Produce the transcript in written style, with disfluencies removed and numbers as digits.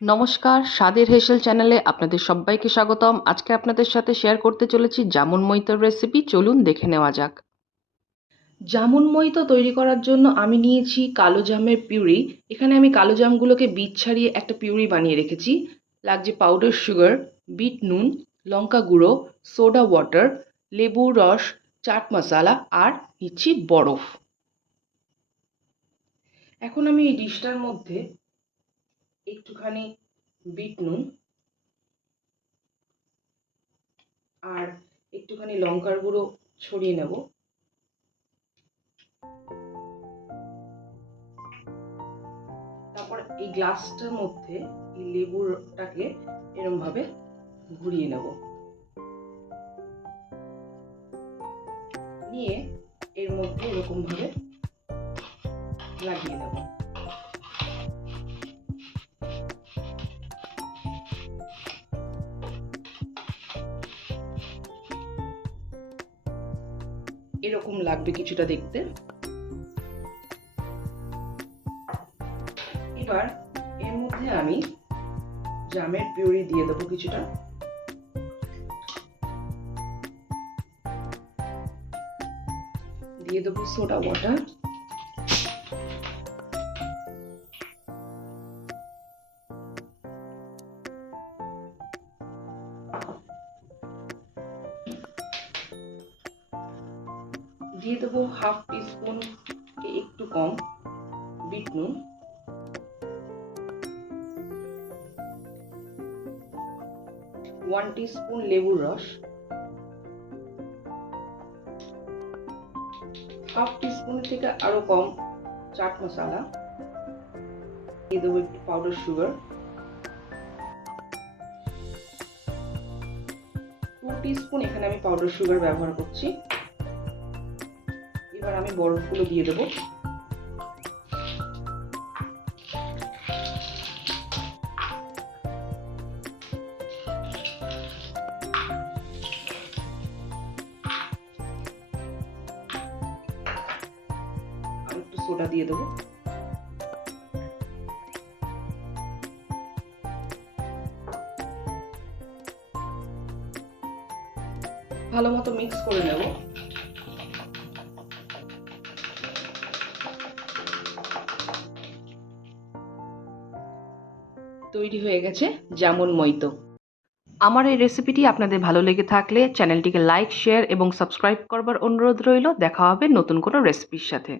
নমস্কার, স্বাদের হেসেল চ্যানেলে আপনাদের সব্বাইকে স্বাগতম। আজকে আপনাদের সাথে শেয়ার করতে চলেছি জামুন মইতোর রেসিপি। চলুন দেখে নেওয়া যাক। জামুন মইতো তৈরি করার জন্য আমি নিয়েছি কালো জামের পিউরি। এখানে আমি কালো জামগুলোকে বীজ ছাড়িয়ে একটা পিউরি বানিয়ে রেখেছি। লাগছে পাউডার সুগার, বিট নুন, লঙ্কা গুঁড়ো, সোডা ওয়াটার, লেবুর রস, চাট মশলা আর নিচ্ছি বরফ। এখন আমি এই ডিশটার মধ্যে একটুখানি বিট নুন আর একটুখানি লঙ্কার গুঁড়ো ছড়িয়ে নেব। তারপর এই গ্লাসটার মধ্যে এই লেবুটাকে এরকম ভাবে ঘুরিয়ে নেব, নিয়ে এর মধ্যে এরকম ভাবে লাগিয়ে দেব। এরকম লাগবে কিছুটা দেখতে। এবার এর মধ্যে আমি জামের পিউরি দিয়ে দেবো কিছুটা, দিয়ে দেবো সোডা ওয়াটার, দিয়ে দেবো হাফ টিস্পুন একটু কম বিট নুন, 1 টিস্পুন লেবুর রস, হাফ টিস্পুনের থেকে আরো কম চাট মশলা, দিয়ে দেবো একটু পাউডার সুগার, 2 টিস্পুন এখানে আমি পাউডার সুগার ব্যবহার করছি। এবার আমি বরফগুলো দিয়ে দেবো। আর একটু সোডা দিয়ে দেবো। ভালো মতো মিক্স করে নেব। তৈরি হয়ে গেছে জামুন মইতো। আমার এই রেসিপিটি আপনাদের ভালো লেগে থাকলে চ্যানেলটিকে লাইক, শেয়ার এবং সাবস্ক্রাইব করবার অনুরোধ রইল। দেখা হবে নতুন কোনো রেসিপির সাথে।